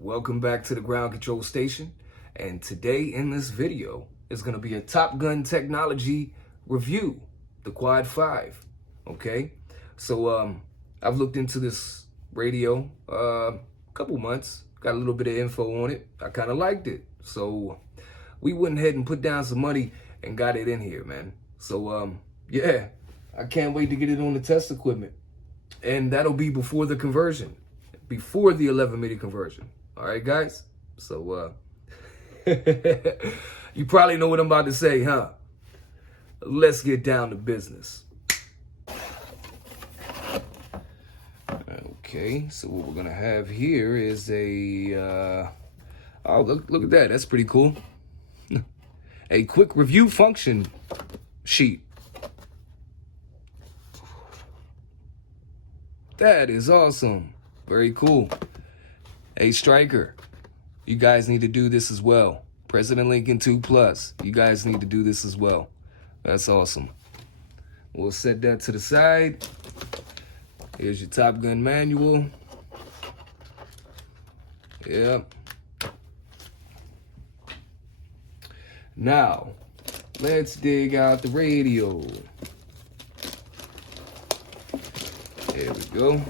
Welcome back to the ground control station, and today in this video is going to be a Top Gun technology review, the Quad-5. Okay, so I've looked into this radio a couple months, got a little bit of info on it. I kind of liked it, so we went ahead and put down some money and got it in here, man. So yeah, I can't wait to get it on the test equipment, and that'll be before the conversion, before the 11-minute conversion. All right, guys? So, you probably know what I'm about to say, huh? Let's get down to business. Okay, so what we're going to have here is a, oh, look at that. That's pretty cool. A quick review function sheet. That is awesome. Very cool. Hey, Striker, you guys need to do this as well. President Lincoln 2 Plus, you guys need to do this as well. That's awesome. We'll set that to the side. Here's your Top Gun manual. Yep. Now, let's dig out the radio. There we go.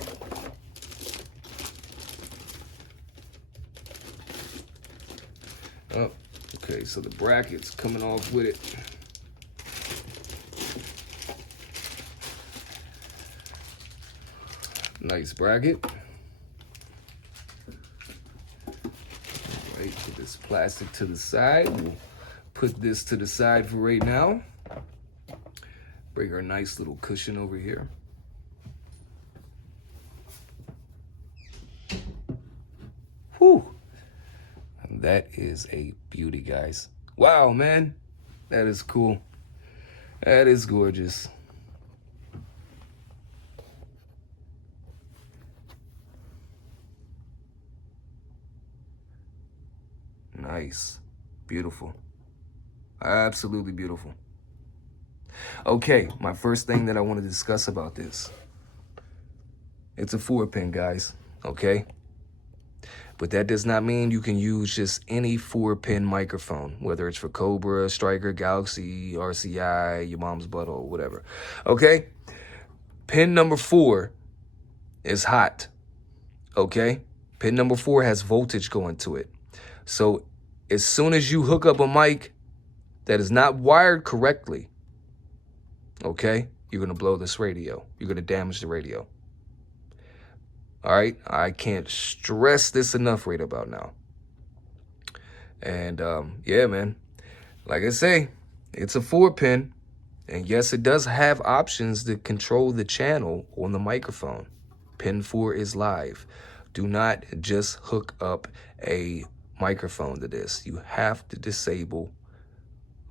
Oh, okay, so the bracket's coming off with it. Nice bracket. All right, put this plastic to the side. We'll put this to the side for right now. Bring our nice little cushion over here. Whew. That is a beauty, guys. Wow, man. That is cool. That is gorgeous. Nice. Beautiful. Absolutely beautiful. Okay, my first thing that I want to discuss about this. It's a 4-pin, guys. Okay? But that does not mean you can use just any 4-pin microphone, whether it's for Cobra, Striker, Galaxy, RCI, your mom's butthole, whatever. Okay? Pin number 4 is hot. Okay? Pin number 4 has voltage going to it. So as soon as you hook up a mic that is not wired correctly, okay, you're going to blow this radio. You're going to damage the radio. All right, I can't stress this enough right about now. And yeah, man, like I say, it's a 4-pin. And yes, it does have options to control the channel on the microphone. Pin 4 is live. Do not just hook up a microphone to this. You have to disable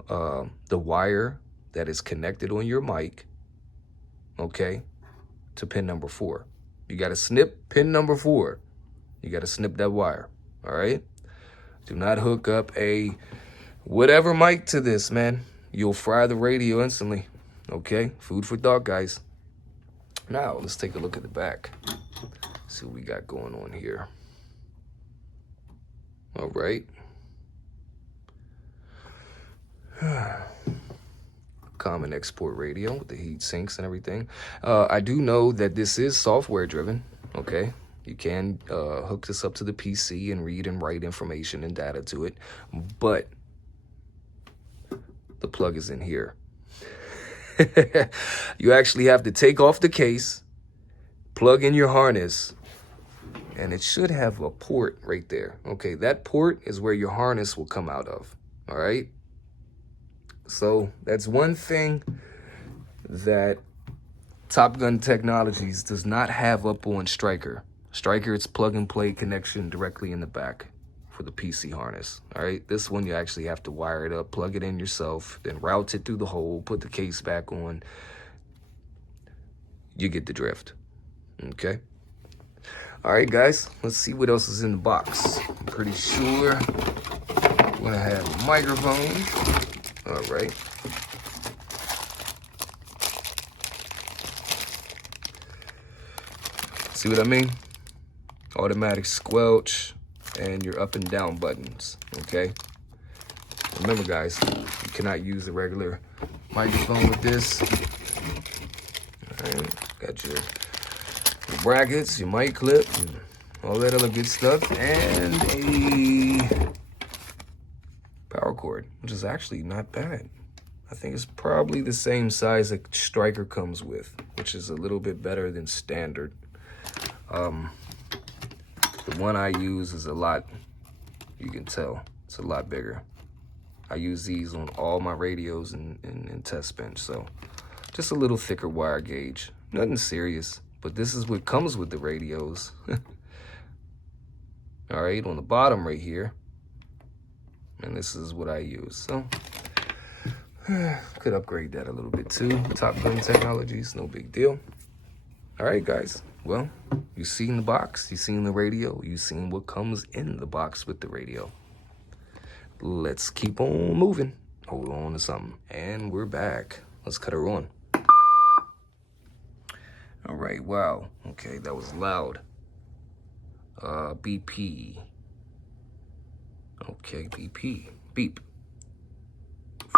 the wire that is connected on your mic, okay, to pin number 4. You got to snip pin number 4. You got to snip that wire, all right? Do not hook up a whatever mic to this, man. You'll fry the radio instantly, okay? Food for thought, guys. Now, let's take a look at the back. See what we got going on here. All right. Common export radio with the heat sinks and everything. I do know that this is software driven. Okay, you can hook this up to the PC and read and write information and data to it, but the plug is in here. You actually have to take off the case, plug in your harness, and it should have a port right there. Okay, that port is where your harness will come out of. All right. So that's one thing that Top Gun Technologies does not have up on Striker. Striker, it's plug and play connection directly in the back for the PC harness. All right, this one you actually have to wire it up, plug it in yourself, then route it through the hole, put the case back on. You get the drift. Okay. All right, guys, let's see what else is in the box. I'm pretty sure we're gonna have a microphone. All right. See what I mean? Automatic squelch, and your up and down buttons, okay? Remember, guys, you cannot use the regular microphone with this. All right, got your brackets, your mic clip, and all that other good stuff, and a power cord, which is actually not bad. I think it's probably the same size a Striker comes with, which is a little bit better than standard. The one I use is a lot, you can tell, it's a lot bigger. I use these on all my radios and test bench, so just a little thicker wire gauge. Nothing serious, but this is what comes with the radios. All right, on the bottom right here, and this is what I use. So could upgrade that a little bit too. Top Gun Technologies, no big deal. All right, guys. Well, you seen the box, you seen the radio, you seen what comes in the box with the radio. Let's keep on moving. Hold on to something. And we're back. Let's cut her on. All right, wow. Okay, that was loud. BP. Okay, BP. Beep.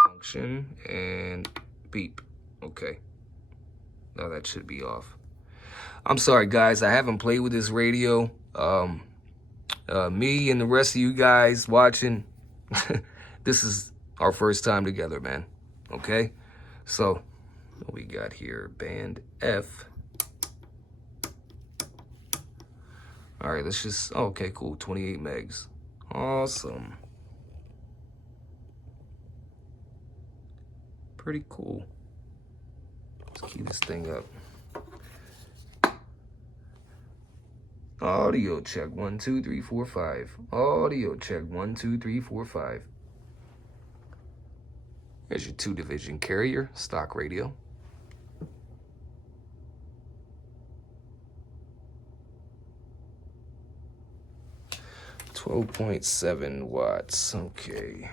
Function and beep. Okay. Now that should be off. I'm sorry, guys. I haven't played with this radio. Me and the rest of you guys watching, this is our first time together, man. Okay? So, what we got here? Band F. All right, let's just, oh, okay, cool. 28 megs. Awesome. Pretty cool. Let's key this thing up. Audio check 1 2 3 4 5. Audio check 1 2 3 4 5. There's your 2-division carrier, stock radio. $12.7 watts. Okay.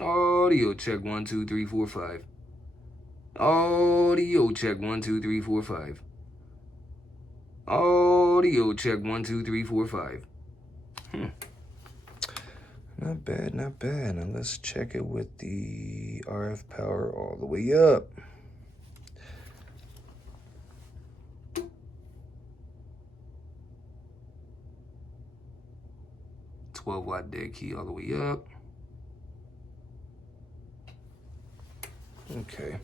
Audio check 1 2 3 4 5. Audio check 1 2 3 4 5. Audio check 1 2 3 4 5. Not bad, not bad. Now let's check it with the RF power all the way up. $12-watt dead key all the way up. Okay.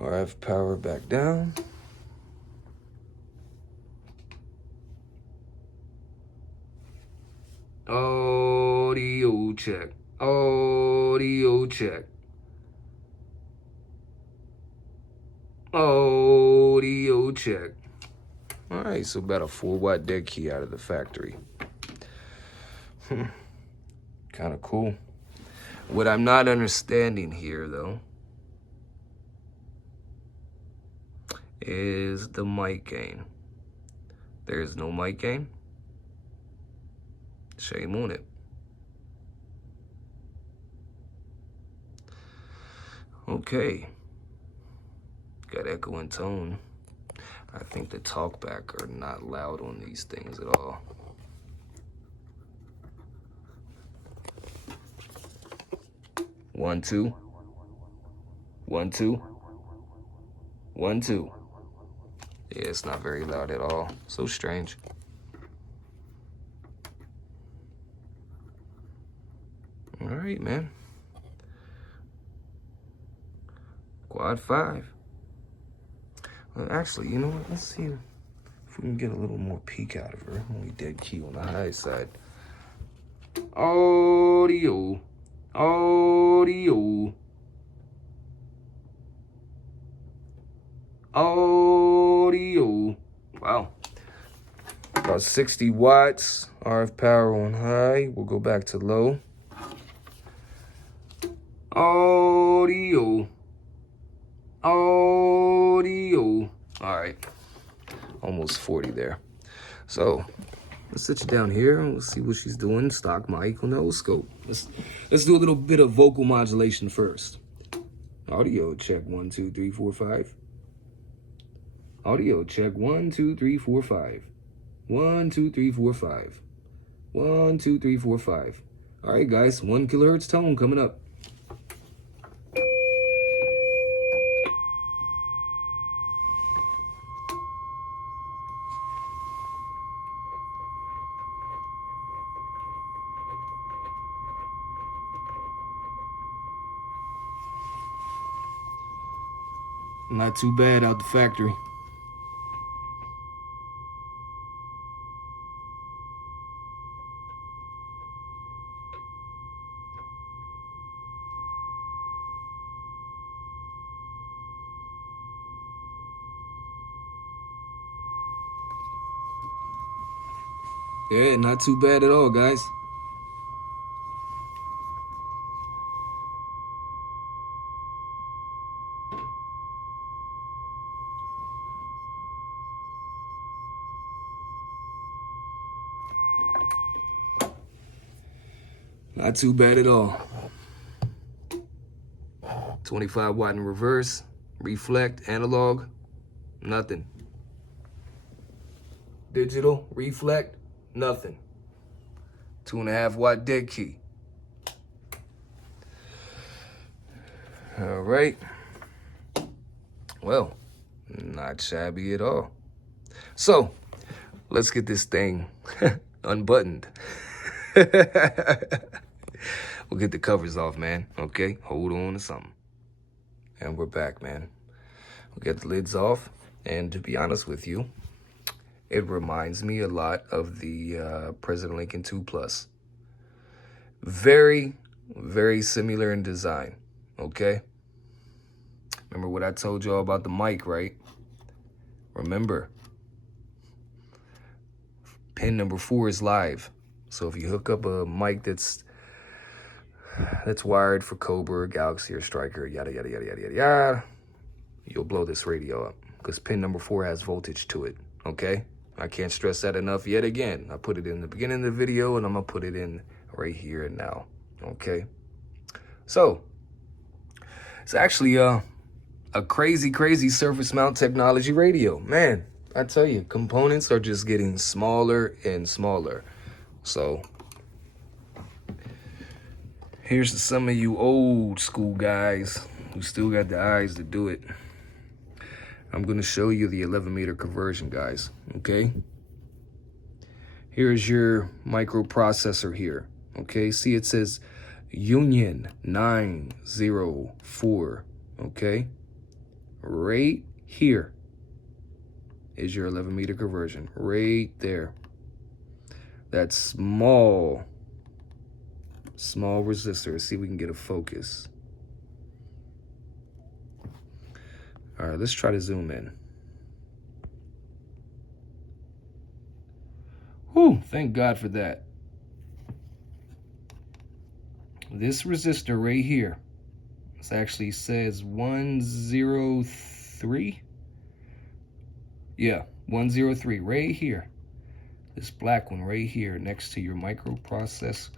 RF power back down. Audio check. Audio check. Audio check. All right, so about a 4-watt dead key out of the factory. Kind of cool. What I'm not understanding here, though, is the mic gain. There's no mic gain. Shame on it. Okay. Got echo and tone. I think the talkback are not loud on these things at all. One, two. 1 2. 1 2. Yeah, it's not very loud at all. So strange. All right, man. Quad-5. Well, actually, you know what? Let's see if we can get a little more peak out of her. Only dead key on the high side. Audio. Audio. Audio. Wow. About 60 watts. RF power on high. We'll go back to low. Audio. Audio. All right. Almost 40 there. So, Let's sit you down here. Let's see what she's doing. Stock mic on the O-scope. Let's do a little bit of vocal modulation first. Audio check 1, 2, 3, 4, 5. Audio check 1, 2, 3, 4, 5. 1, 2, 3, 4, 5. 1, 2, 3, 4, 5. All right, guys, 1 kilohertz tone coming up. Not too bad out the factory. Yeah, not too bad at all, guys. Not too bad at all. 25 watt in reverse, reflect, analog, nothing. Digital, reflect, nothing. 2.5 watt dead key. All right. Well, not shabby at all. So, let's get this thing unbuttoned. We'll get the covers off, man. Okay, hold on to something. And we're back, man. We'll get the lids off. And to be honest with you, it reminds me a lot of the President Lincoln 2 Plus. Very, very similar in design, okay? Remember what I told y'all about the mic, right? Remember, pin number 4 is live. So if you hook up a mic that's wired for Cobra, Galaxy, or Striker, yada, yada, yada, yada, yada, yada, you'll blow this radio up because pin number 4 has voltage to it, okay? I can't stress that enough yet again. I put it in the beginning of the video, and I'm going to put it in right here and now, okay? So, it's actually a crazy, crazy surface mount technology radio. Man, I tell you, components are just getting smaller and smaller. So, here's to some of you old school guys who still got the eyes to do it. I'm going to show you the 11 meter conversion, guys, okay? Here's your microprocessor here, okay? See, it says Union 904, okay? Right here is your 11 meter conversion, right there. That small resistor. Let's see if we can get a focus. All right, let's try to zoom in. Whew, thank God for that. This resistor right here, this actually says 103. Yeah, 103 right here. This black one right here next to your microprocessor,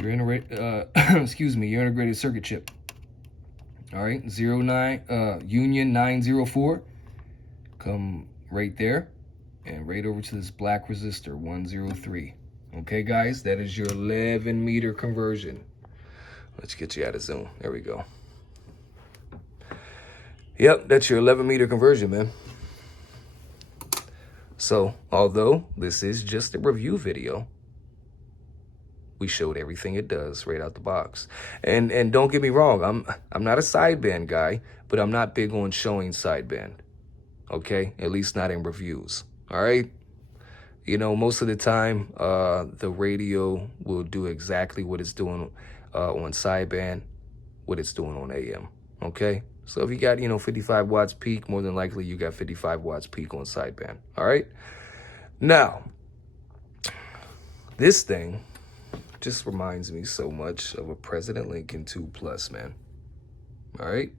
your integrated circuit chip. All right, Union 904. Come right there and right over to this black resistor, 103. Okay, guys, that is your 11 meter conversion. Let's get you out of zoom. There we go. Yep, that's your 11 meter conversion, man. So, although this is just a review video, we showed everything it does right out the box. And don't get me wrong, I'm not a sideband guy, but I'm not big on showing sideband. Okay? At least not in reviews. All right? You know, most of the time, the radio will do exactly what it's doing on sideband, what it's doing on AM. Okay? So if you got, 55 watts peak, more than likely you got 55 watts peak on sideband. All right? Now, this thing just reminds me so much of a President Lincoln 2 Plus, man. All right?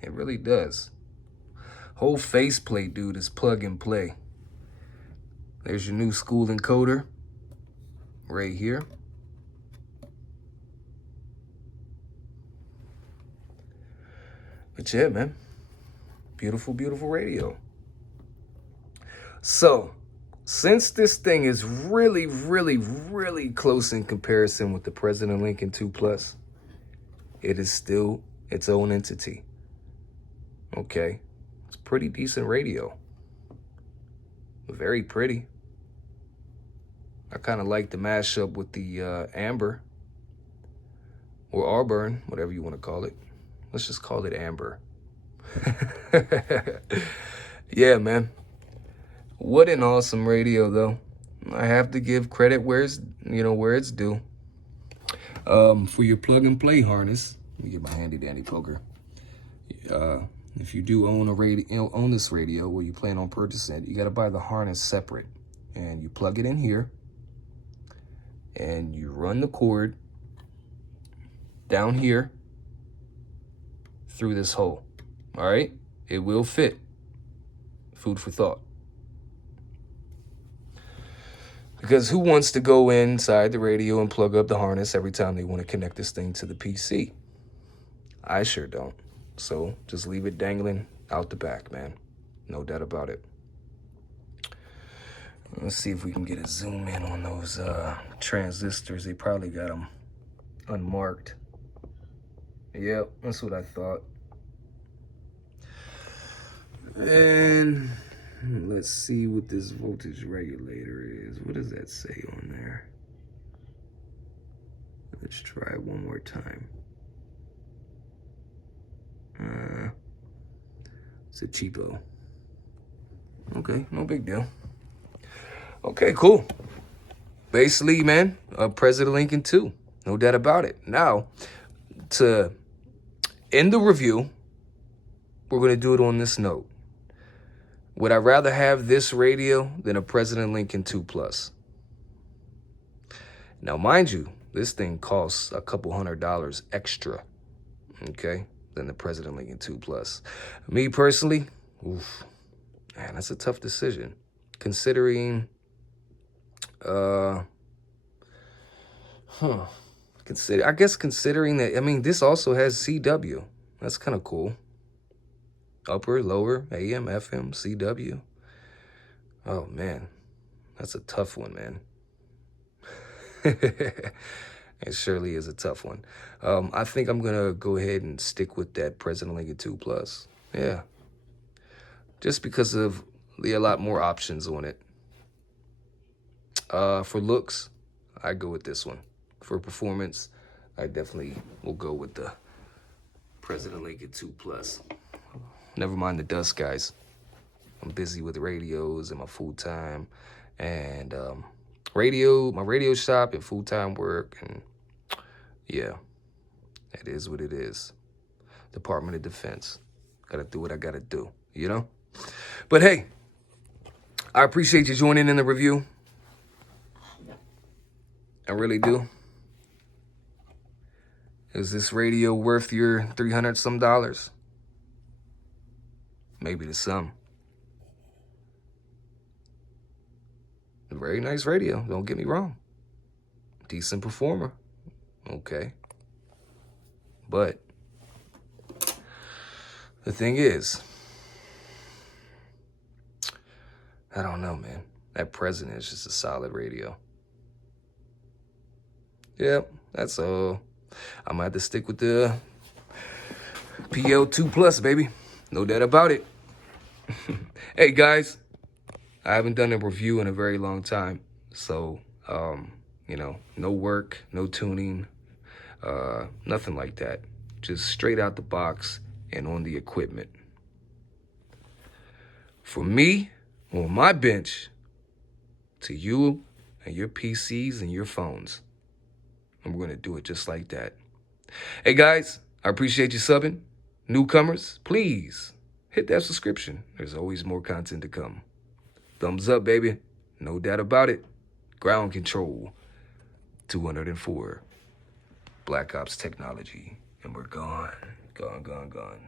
It really does. Whole faceplate, dude, is plug and play. There's your new school encoder right here. But yeah, man, beautiful, beautiful radio. So, since this thing is really, really, really close in comparison with the President Lincoln 2 Plus, it is still its own entity. Okay, it's pretty decent radio. Very pretty. I kind of like the mashup with the amber or auburn, whatever you want to call it. Let's just call it amber. Yeah, man. What an awesome radio, though. I have to give credit where it's, where it's due. For your plug and play harness, let me get my handy dandy poker. If you do own a radio, own this radio, or you plan on purchasing it, you got to buy the harness separate, and you plug it in here, and you run the cord down here through this hole. All right, it will fit. Food for thought. Because who wants to go inside the radio and plug up the harness every time they want to connect this thing to the PC? I sure don't. So just leave it dangling out the back, man. No doubt about it. Let's see if we can get a zoom in on those transistors. They probably got them unmarked. Yep, that's what I thought. And let's see what this voltage regulator is. What does that say on there? Let's try it one more time. It's a cheapo. Okay, no big deal. Okay, cool. Basically, man, President Lincoln 2. No doubt about it. Now, to end the review, we're going to do it on this note. Would I rather have this radio than a President Lincoln 2 Plus? Now, mind you, this thing costs a couple $100 extra, okay, than the President Lincoln 2 Plus. Me personally, oof, man, that's a tough decision. Considering, I guess considering that, I mean, this also has CW. That's kind of cool. Upper, lower, AM, FM, CW. Oh, man. That's a tough one, man. It surely is a tough one. I think I'm going to go ahead and stick with that President Lincoln 2 Plus. Yeah. Just because of a lot more options on it. For looks, I go with this one. For performance, I definitely will go with the President Lincoln 2 Plus. Never mind the dust, guys. I'm busy with radios and my full-time and my radio shop and full-time work, and yeah, it is what it is. Department of Defense. Gotta do what I gotta do, you know? But hey, I appreciate you joining in the review. I really do. Is this radio worth your $300 some? Maybe to some. A very nice radio, don't get me wrong. Decent performer. Okay. But the thing is, I don't know, man. That President is just a solid radio. Yep, that's all. I'm gonna have to stick with the PL2 Plus, baby. No doubt about it. Hey, guys, I haven't done a review in a very long time. So, no work, no tuning, nothing like that. Just straight out the box and on the equipment. For me, on my bench, to you and your PCs and your phones. And we're going to do it just like that. Hey, guys, I appreciate you subbing. Newcomers, please hit that subscription. There's always more content to come. Thumbs up, baby. No doubt about it. Ground Control 204. Black Ops Technology. And we're gone. Gone, gone, gone.